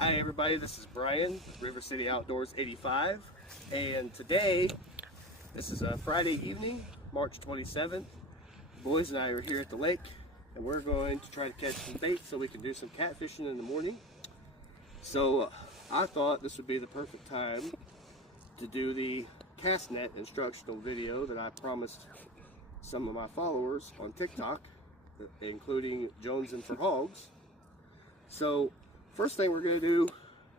Hi everybody, this is Brian, River City Outdoors 85, and today, this is a Friday evening, March 27th. The boys and I are here at the lake, and we're going to try to catch some bait so we can do some catfishing in the morning. So I thought this would be the perfect time to do the cast net instructional video that I promised some of my followers on TikTok, including Jones and for Hogs. So first thing we're going to do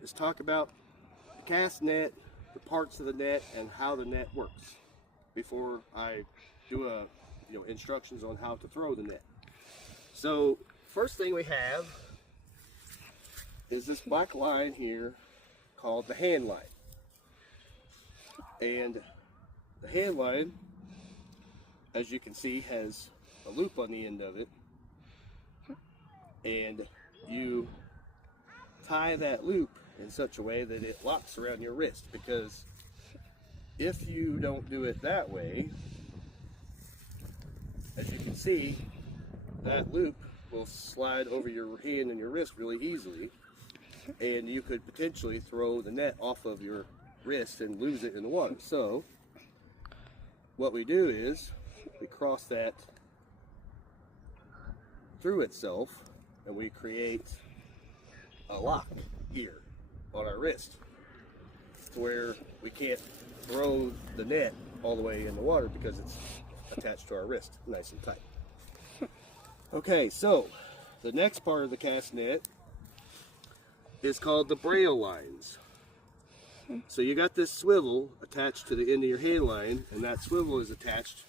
is talk about the cast net, the parts of the net, and how the net works before I do instructions on how to throw the net. So first thing we have is this black line here called the hand line. And the hand line, as you can see, has a loop on the end of it, and you tie that loop in such a way that it locks around your wrist, because if you don't do it that way, as you can see, that loop will slide over your hand and your wrist really easily, and you could potentially throw the net off of your wrist and lose it in the water. So what we do is we cross that through itself and we create a lock here on our wrist to where we can't throw the net all the way in the water because it's attached to our wrist nice and tight. Okay, so the next part of the cast net is called the braille lines. So you got this swivel attached to the end of your hand line, and that swivel is attached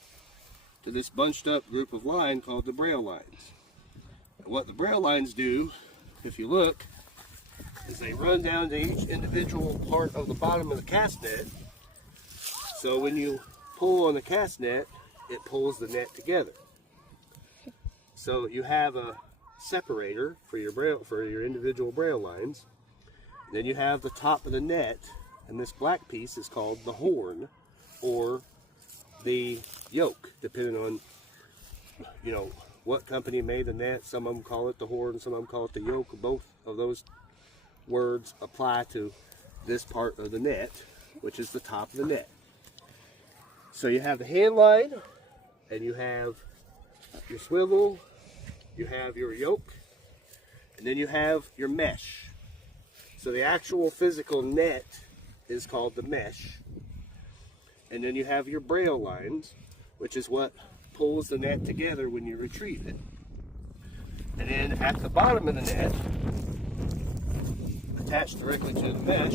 to this bunched up group of line called the braille lines. And what the braille lines do, if you look, is they run down to each individual part of the bottom of the cast net. So when you pull on the cast net, it pulls the net together. So you have a separator for your individual braille lines. Then you have the top of the net, and this black piece is called the horn or the yoke, depending on what company made the net. Some of them call it the horn, some of them call it the yoke. Both of those words apply to this part of the net, which is the top of the net. So you have the hand line, and you have your swivel, you have your yoke, and then you have your mesh. So the actual physical net is called the mesh. And then you have your braille lines, which is what pulls the net together when you retrieve it. And then at the bottom of the net, attached directly to the mesh,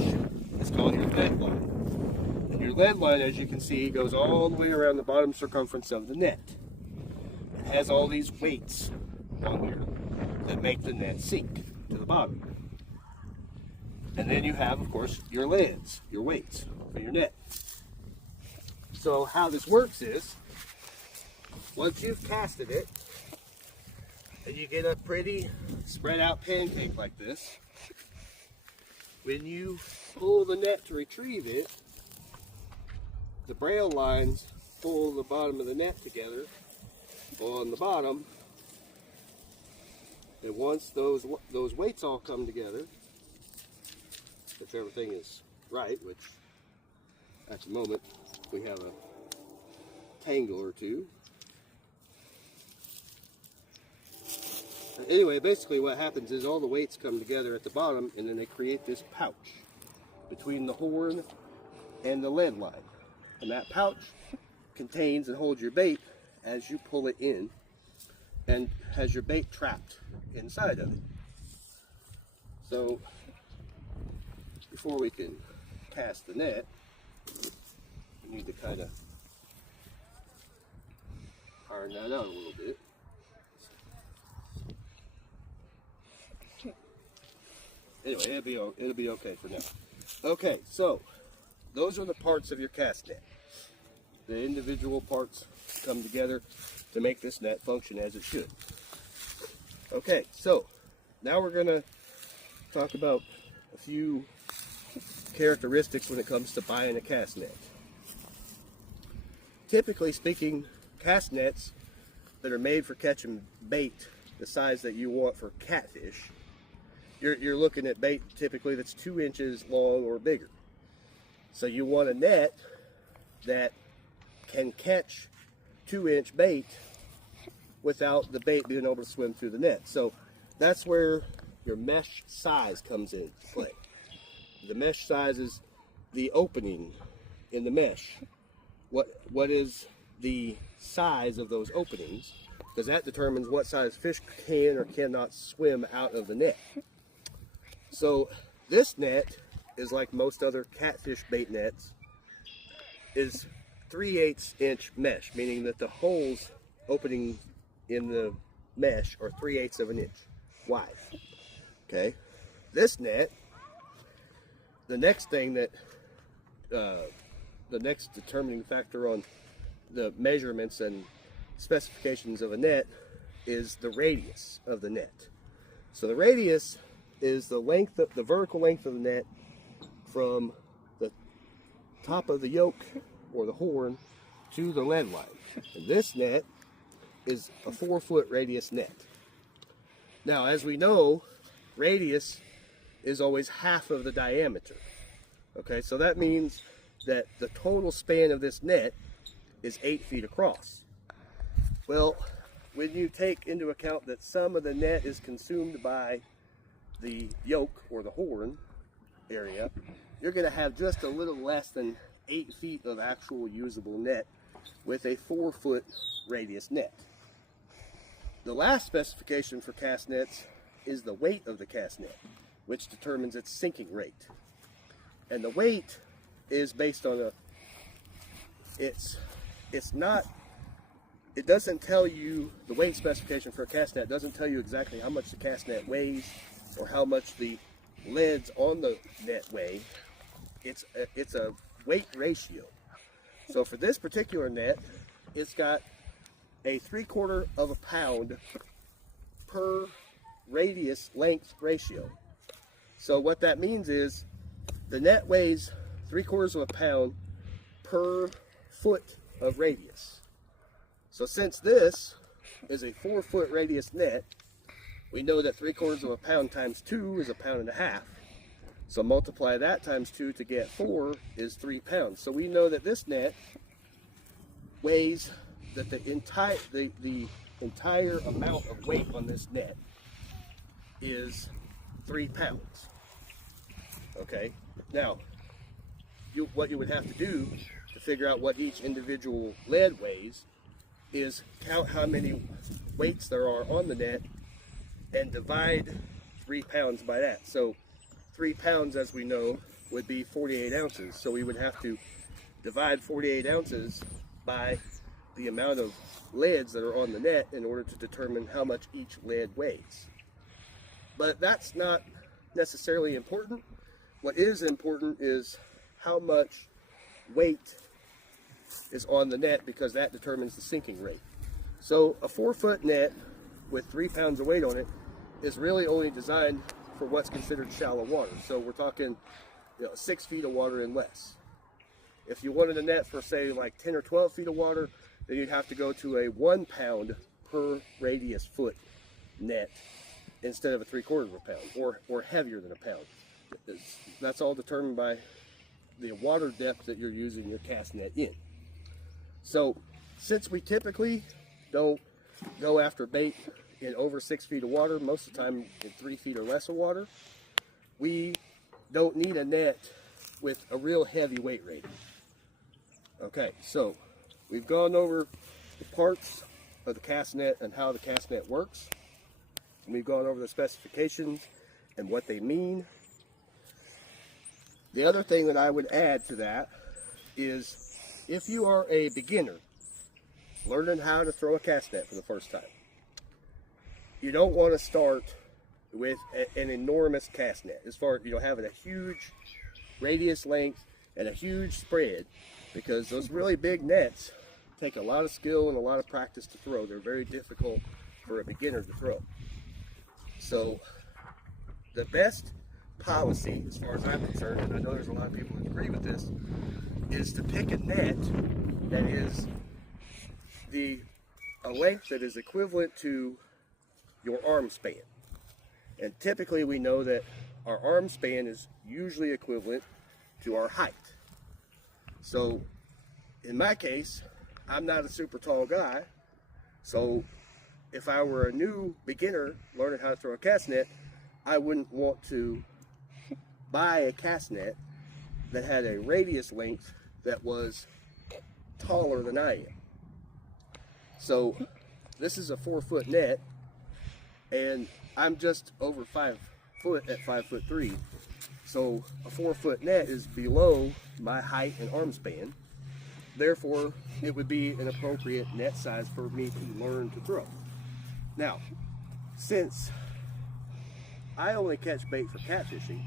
is called your lead line. And your lead line, as you can see, goes all the way around the bottom circumference of the net. It has all these weights on here that make the net sink to the bottom. And then you have, of course, your leads, your weights for your net. So how this works is, once you've casted it, and you get a pretty spread out pancake like this, when you pull the net to retrieve it, the braille lines pull the bottom of the net together on the bottom, and once those weights all come together, if everything is right, which at the moment we have a tangle or two. Anyway, basically what happens is all the weights come together at the bottom, and then they create this pouch between the horn and the lead line. And that pouch contains and holds your bait as you pull it in, and has your bait trapped inside of it. So before we can cast the net, we need to kind of iron that out a little bit. Anyway, it'll be okay for now. Okay, so those are the parts of your cast net. The individual parts come together to make this net function as it should. Okay, so now we're going to talk about a few characteristics when it comes to buying a cast net. Typically speaking, cast nets that are made for catching bait the size that you want for catfish you're looking at bait typically that's 2 inches long or bigger. So you want a net that can catch 2-inch bait without the bait being able to swim through the net. So that's where your mesh size comes into play. The mesh size is the opening in the mesh. What is the size of those openings? Because that determines what size fish can or cannot swim out of the net. So this net is like most other catfish bait nets, is 3/8 inch mesh, meaning that the holes opening in the mesh are 3/8 of an inch wide. Okay, this net, the next thing that the next determining factor on the measurements and specifications of a net is the radius of the net. So the radius is the length of the vertical length of the net from the top of the yoke or the horn to the lead line. And this net is a 4-foot radius net. Now, as we know, radius is always half of the diameter. Okay, so that means that the total span of this net is 8 feet across. Well, when you take into account that some of the net is consumed by the yoke or the horn area, you're going to have just a little less than 8 feet of actual usable net with a 4-foot radius net. The last specification for cast nets is the weight of the cast net, which determines its sinking rate. And the weight is based on it doesn't tell you, the weight specification for a cast net doesn't tell you exactly how much the cast net weighs or how much the leads on the net weigh. It's a weight ratio. So for this particular net, it's got a 3/4 of a pound per radius length ratio. So what that means is the net weighs 3/4 of a pound per foot of radius. So since this is a 4-foot radius net, we know that 3/4 of a pound times 2 is 1.5 pounds. So multiply that times 2 to get 4 is 3 pounds. So we know that this net weighs, that the entire amount of weight on this net is 3 pounds. Okay, now what you would have to do to figure out what each individual lead weighs is count how many weights there are on the net and divide 3 pounds by that. So 3 pounds, as we know, would be 48 ounces. So we would have to divide 48 ounces by the amount of leads that are on the net in order to determine how much each lead weighs. But that's not necessarily important. What is important is how much weight is on the net, because that determines the sinking rate. So a 4-foot net with 3 pounds of weight on it is really only designed for what's considered shallow water. So we're talking 6 feet of water and less. If you wanted a net for, say, like 10 or 12 feet of water, then you'd have to go to a 1 pound per radius foot net instead of a 3/4 of a pound, or heavier than a pound. That's all determined by the water depth that you're using your cast net in. So since we typically don't go after bait in over 6 feet of water, most of the time in 3 feet or less of water, we don't need a net with a real heavy weight rating. Okay, so we've gone over the parts of the cast net and how the cast net works. And we've gone over the specifications and what they mean. The other thing that I would add to that is, if you are a beginner learning how to throw a cast net for the first time, you don't want to start with an enormous cast net, as far as having a huge radius length and a huge spread, because those really big nets take a lot of skill and a lot of practice to throw. They're very difficult for a beginner to throw. So the best policy, as far as I'm concerned, and I know there's a lot of people who agree with this, is to pick a net that is a length that is equivalent to your arm span. And typically we know that our arm span is usually equivalent to our height. So in my case, I'm not a super tall guy, so if I were a new beginner learning how to throw a cast net, I wouldn't want to buy a cast net that had a radius length that was taller than I am. So this is a 4-foot net, and I'm just over 5 foot at 5'3". So a 4-foot net is below my height and arm span. Therefore, it would be an appropriate net size for me to learn to throw. Now, since I only catch bait for catfishing,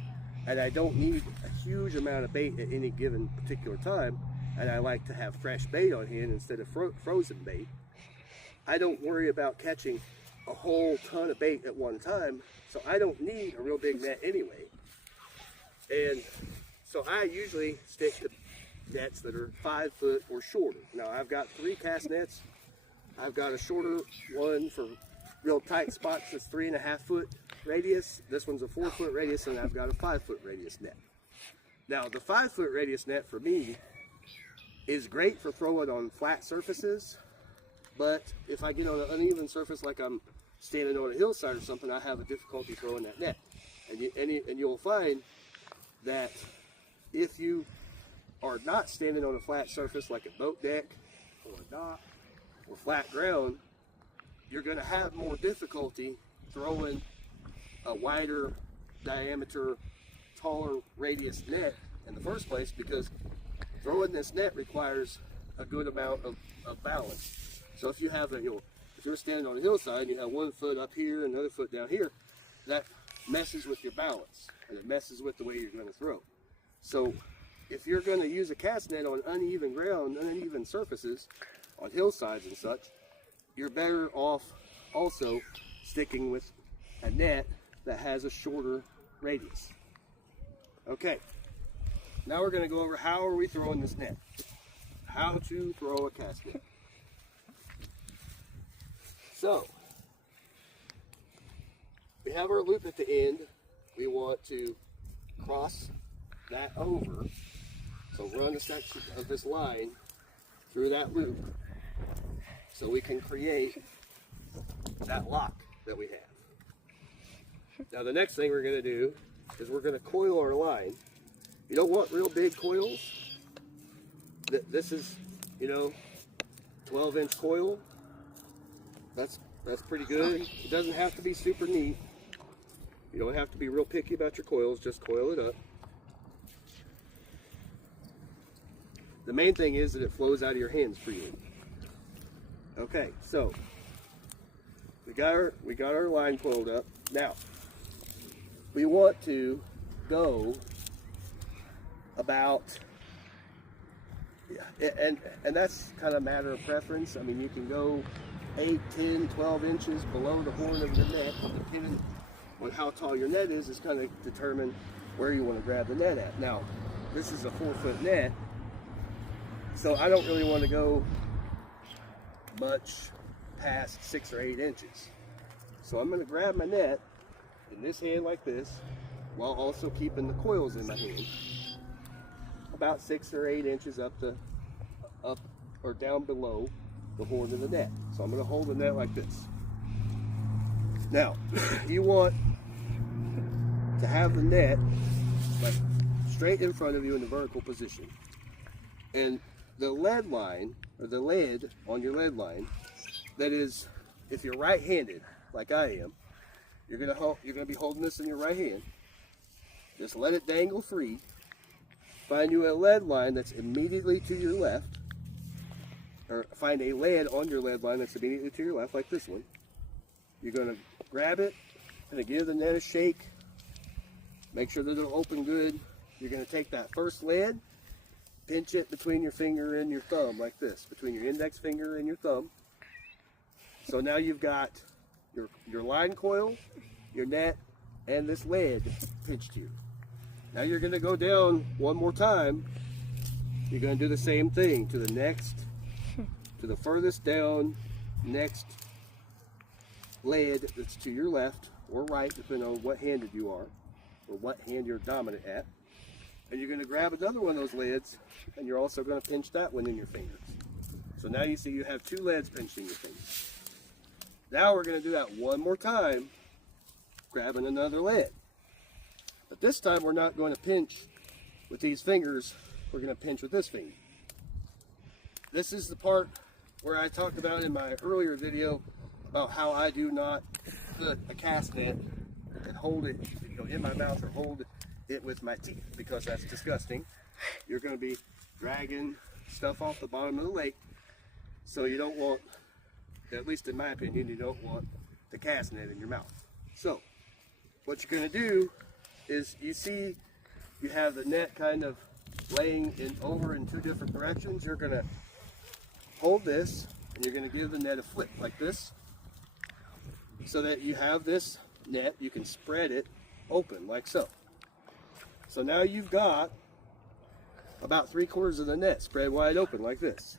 and I don't need a huge amount of bait at any given particular time, and I like to have fresh bait on hand instead of frozen bait, I don't worry about catching a whole ton of bait at one time, so I don't need a real big net anyway. And so I usually stick to nets that are 5 foot or shorter. Now I've got 3 cast nets. I've got a shorter one for real tight spots that's 3.5 foot radius. This one's a 4 foot radius, and I've got a 5 foot radius net. Now the 5 foot radius net for me is great for throwing on flat surfaces, but if I get on an uneven surface like I'm standing on a hillside or something, I have a difficulty throwing that net. And you'll find that if you are not standing on a flat surface like a boat deck or a dock or flat ground, you're going to have more difficulty throwing a wider diameter, taller radius net in the first place, because throwing this net requires a good amount of balance. So if you have if you're standing on a hillside and you have 1 foot up here and another foot down here, that messes with your balance, and it messes with the way you're going to throw. So if you're going to use a cast net on uneven ground, uneven surfaces, on hillsides and such, you're better off also sticking with a net that has a shorter radius. Okay, now we're going to go over how are we throwing this net. How to throw a cast net. So, we have our loop at the end. We want to cross that over. So run a section of this line through that loop so we can create that lock that we have. Now the next thing we're going to do is we're going to coil our line. You don't want real big coils. This is, 12-inch coil. That's pretty good. It doesn't have to be super neat. You don't have to be real picky about your coils, just coil it up. The main thing is that it flows out of your hands freely. Okay, so we got our line coiled up. Now we want to go about, and that's kind of a matter of preference. I mean, you can go 8, 10, 12 inches below the horn of the net, depending on how tall your net is going to determine where you want to grab the net at. Now, this is a 4-foot net, so I don't really want to go much past 6 or 8 inches. So I'm going to grab my net in this hand like this, while also keeping the coils in my hand, about 6 or 8 inches up or down below the horn of the net. So I'm going to hold the net like this. Now, you want to have the net like straight in front of you in the vertical position. And the lead line, or the lead on your lead line, that is, if you're right-handed, like I am, you're gonna be holding this in your right hand. Just let it dangle free. Find you a lead line that's immediately to your left, or find a lead on your lead line that's immediately to your left, like this one. You're gonna grab it and give the net a shake. Make sure that it'll open good. You're gonna take that first lead, pinch it between your finger and your thumb, like this, between your index finger and your thumb. So now you've got your line coil, your net, and this lead pinched here. Now you're going to go down one more time. You're going to do the same thing to the next, to the furthest down, next lead that's to your left, or right, depending on what handed you are, or what hand you're dominant at. And you're going to grab another one of those leads, and you're also going to pinch that one in your fingers. So now you see you have two leads pinching your fingers. Now we're going to do that one more time, grabbing another lead. But this time we're not going to pinch with these fingers, we're going to pinch with this finger. This is the part where I talked about in my earlier video about how I do not put a cast net and hold it, in my mouth, or hold it with my teeth, because that's disgusting. You're going to be dragging stuff off the bottom of the lake, so you don't want, at least in my opinion, you don't want the cast net in your mouth. So what you're going to do is, you see you have the net kind of laying over in two different directions. You're going to hold this, and you're going to give the net a flip like this, so that you have this net, you can spread it open like so. So now you've got about 3/4 of the net spread wide open like this.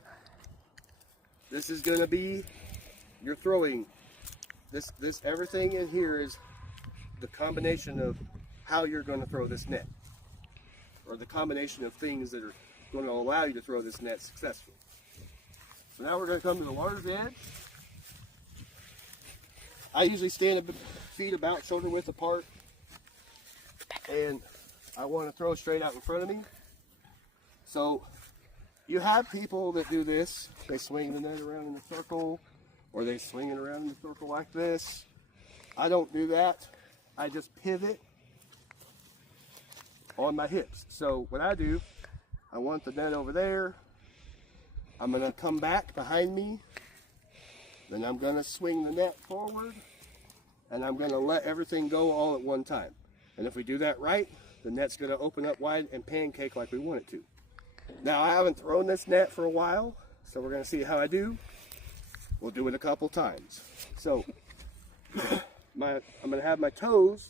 This is going to be your throwing. This everything in here is the combination of how you're going to throw this net, or the combination of things that are going to allow you to throw this net successfully. So now we're going to come to the water's edge. I usually stand feet about shoulder width apart, and I want to throw straight out in front of me. So you have people that do this. They swing the net around in a circle, or they swing it around in a circle like this. I don't do that. I just pivot on my hips. So what I do, I want the net over there. I'm going to come back behind me. Then I'm going to swing the net forward, and I'm going to let everything go all at one time. And if we do that right, the net's going to open up wide and pancake like we want it to. Now, I haven't thrown this net for a while, so we're going to see how I do. We'll do it a couple times. So I'm going to have my toes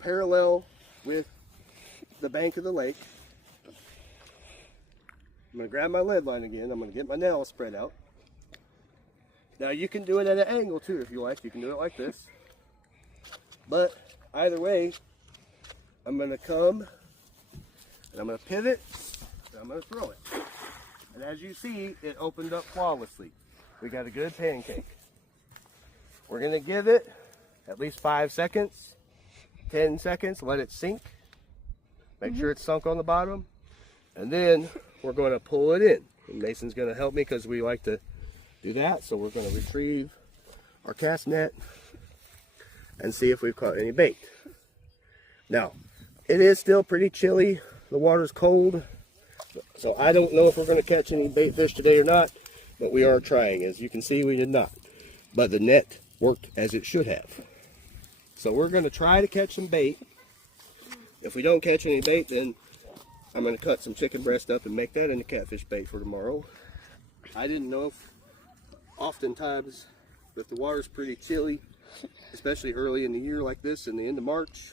parallel with the bank of the lake. I'm going to grab my lead line again. I'm going to get my net all spread out. Now you can do it at an angle too if you like. You can do it like this. But either way, I'm going to come and I'm going to pivot and I'm going to throw it. And as you see, it opened up flawlessly. We got a good pancake. We're going to give it at least 5 seconds, 10 seconds, let it sink. Make sure it's sunk on the bottom. And then we're going to pull it in. And Mason's going to help me because we like to do that. So we're going to retrieve our cast net and see if we've caught any bait. Now, it is still pretty chilly. The water's cold. So I don't know if we're going to catch any bait fish today or not, but we are trying. As you can see, we did not. But the net worked as it should have. So we're going to try to catch some bait. If we don't catch any bait, then I'm going to cut some chicken breast up and make that into catfish bait for tomorrow. I didn't know if oftentimes if the water's pretty chilly, especially early in the year like this in the end of March,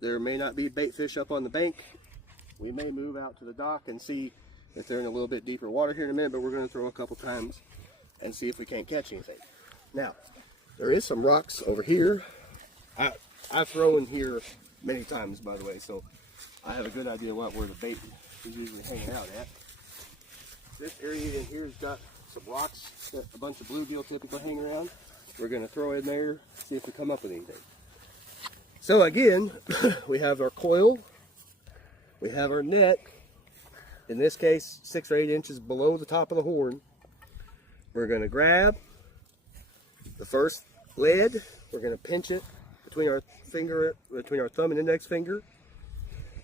there may not be bait fish up on the bank. We may move out to the dock and see if they're in a little bit deeper water here in a minute, but we're going to throw a couple times and see if we can't catch anything. Now, there is some rocks over here. I've thrown here many times, by the way, so I have a good idea where the bait is usually hanging out at. This area in here has got some rocks that a bunch of bluegill typically hang around. We're going to throw in there, see if we come up with anything. So again, we have our coil, we have our net, in this case 6 or 8 inches below the top of the horn. We're going to grab the first lead, we're going to pinch it between our thumb and index finger.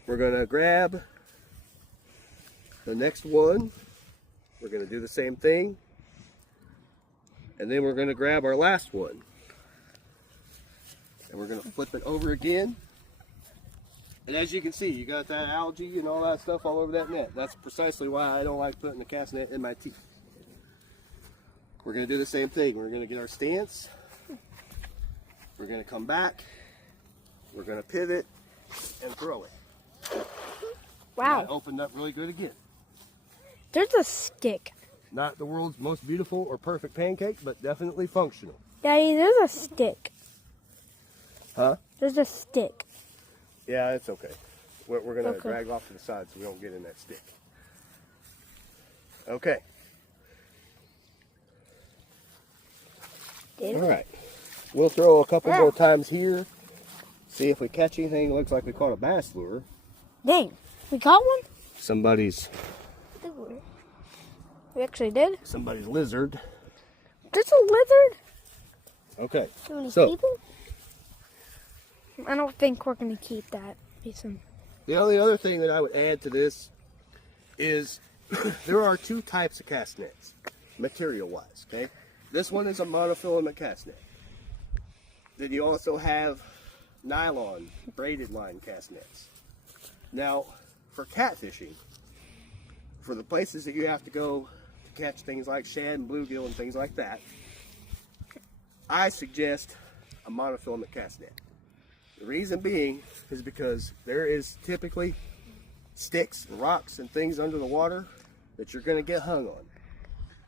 We're going to grab the next one, we're going to do the same thing, and then we're going to grab our last one. And we're going to flip it over again. And as you can see, you got that algae and all that stuff all over that net. That's precisely why I don't like putting the cast net in my teeth. We're going to do the same thing. We're going to get our stance. We're going to come back. We're going to pivot and throw it. Wow. That opened up really good again. There's a stick. Not the world's most beautiful or perfect pancake, but definitely functional. Daddy, there's a stick. Huh? There's a stick. Yeah, it's okay. We're going to Okay. drag off to the side so we don't get in that stick. Okay. Did All right. We'll throw a couple more times here. See if we catch anything. Looks like we caught a bass lure. Dang, we caught one? Somebody's We actually did. somebody's lizard. There's a lizard? Okay. Do we So- keep it? I don't think we're going to keep that. The only other thing that I would add to this is there are two types of cast nets, material-wise, okay? This one is a monofilament cast net. Then you also have nylon braided line cast nets. Now, for catfishing, for the places that you have to go to catch things like shad and bluegill and things like that, I suggest a monofilament cast net. The reason being is because there is typically sticks and rocks and things under the water that you're going to get hung on.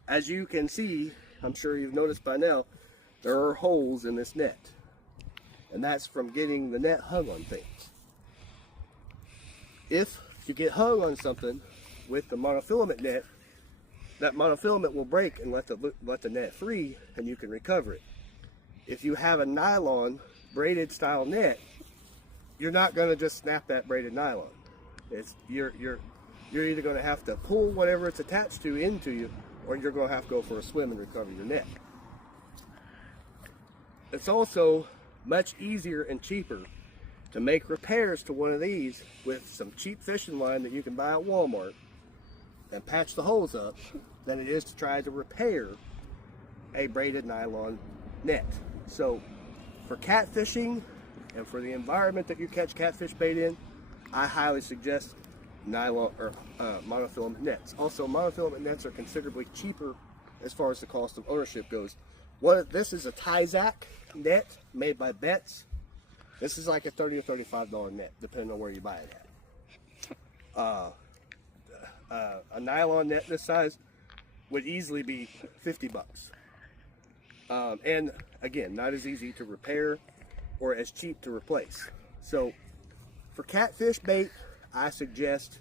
As you can see, I'm sure you've noticed by now, there are holes in this net. And that's from getting the net hung on things. If you get hung on something with the monofilament net, that monofilament will break and let the net free and you can recover it. If you have a nylon braided style net, you're not going to just snap that braided nylon. You're either going to have to pull whatever it's attached to into you, or you're going to have to go for a swim and recover your net. It's also much easier and cheaper to make repairs to one of these with some cheap fishing line that you can buy at Walmart and patch the holes up than it is to try to repair a braided nylon net. So for catfishing and for the environment that you catch catfish bait in, I highly suggest nylon or monofilament nets. Also, monofilament nets are considerably cheaper as far as the cost of ownership goes. This is a Tyzac net made by Betts. This is like a $30 or $35 net, depending on where you buy it at. A nylon net this size would easily be 50 bucks. And again, not as easy to repair or as cheap to replace. So for catfish bait, I suggest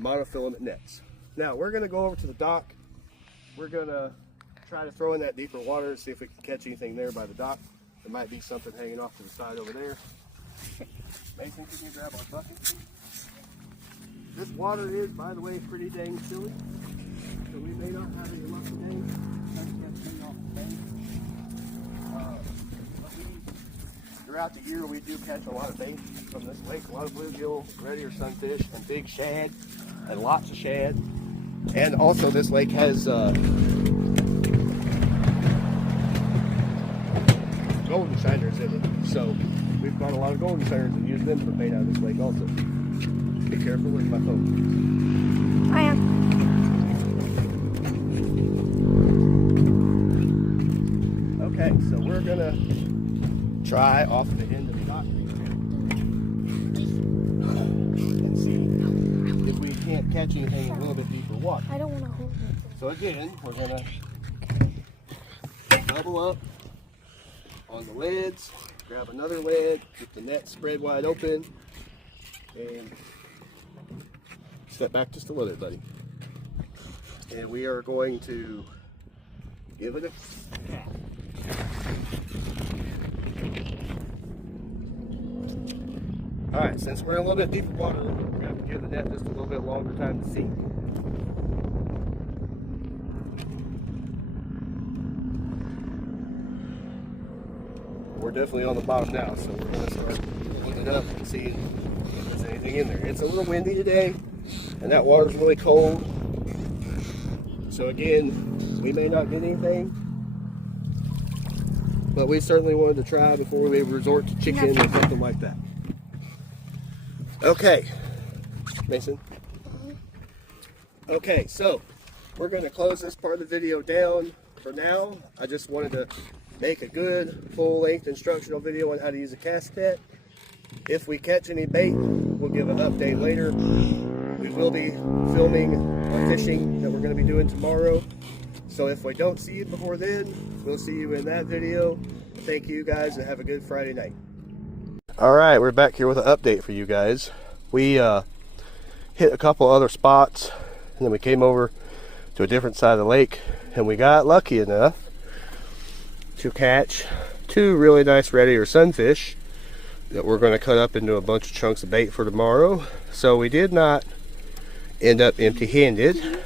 monofilament nets. Now we're going to go over to the dock. We're going to try to throw in that deeper water and see if we can catch anything there by the dock. There might be something hanging off to the side over there. Mason, can you grab our bucket, please? This water is, by the way, pretty dang chilly, so we may not have any luck today. Throughout the year, we do catch a lot of bait from this lake. A lot of bluegill, red ear sunfish, and big shad, and lots of shad. And also, this lake has golden shiners in it. So we've got a lot of golden shiners and use them for bait out of this lake also. Be careful with my phone. I am. Okay, so we're gonna try off the end of the dock and see if we can't catch anything in a little bit deeper water. I don't want to hold it. So again, we're gonna double up on the leads, grab another lead, get the net spread wide open, and step back just a little bit, buddy. And we are going to give it a tap. All right, since we're in a little bit deeper water, we're going to have to give the net just a little bit longer time to sink. We're definitely on the bottom now, so we're going to start looking it up and seeing if there's anything in there. It's a little windy today, and that water's really cold. So again, we may not get anything, but we certainly wanted to try before we resort to chicken or something like that. Okay, Mason. Okay, so we're going to close this part of the video down for now. I just wanted to make a good full-length instructional video on how to use a cast net. If we catch any bait, we'll give an update later. We will be filming our fishing that we're going to be doing tomorrow. So if we don't see you before then, we'll see you in that video. Thank you guys and have a good Friday night. All right, we're back here with an update for you guys. We hit a couple other spots, and then we came over to a different side of the lake, and we got lucky enough to catch 2 really nice red ear sunfish that we're going to cut up into a bunch of chunks of bait for tomorrow. So we did not end up empty-handed.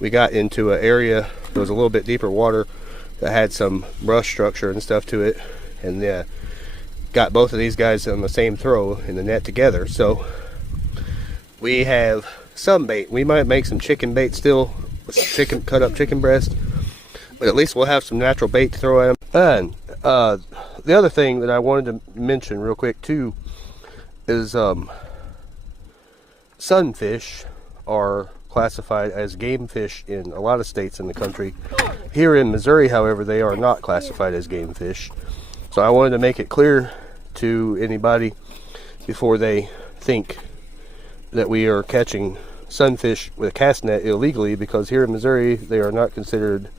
We got into an area that was a little bit deeper water that had some brush structure and stuff to it, and got both of these guys on the same throw in the net together. So we have some bait. We might make some chicken bait still with some cut up chicken breast, but at least we'll have some natural bait to throw at them. And the other thing that I wanted to mention real quick too is sunfish are classified as game fish in a lot of states in the country. Here in Missouri, however, they are not classified as game fish. So I wanted to make it clear to anybody before they think that we are catching sunfish with a cast net illegally, because here in Missouri they are not considered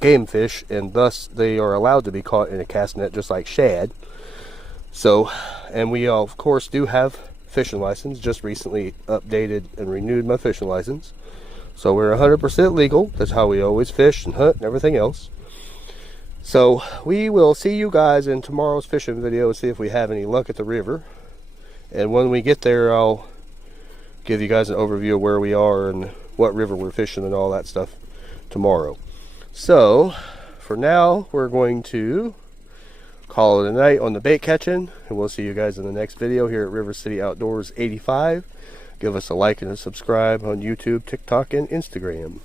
game fish, and thus they are allowed to be caught in a cast net just like shad. So, and we of course do have fishing license. Just recently updated and renewed my fishing license, so we're 100% legal. That's how we always fish and hunt and everything else. So we will see you guys in tomorrow's fishing video and see if we have any luck at the river. And when we get there, I'll give you guys an overview of where we are and what river we're fishing and all that stuff tomorrow. So for now, we're going to call it a night on the bait catching, and we'll see you guys in the next video here at River City Outdoors 85. Give us a like and a subscribe on YouTube, TikTok, and Instagram.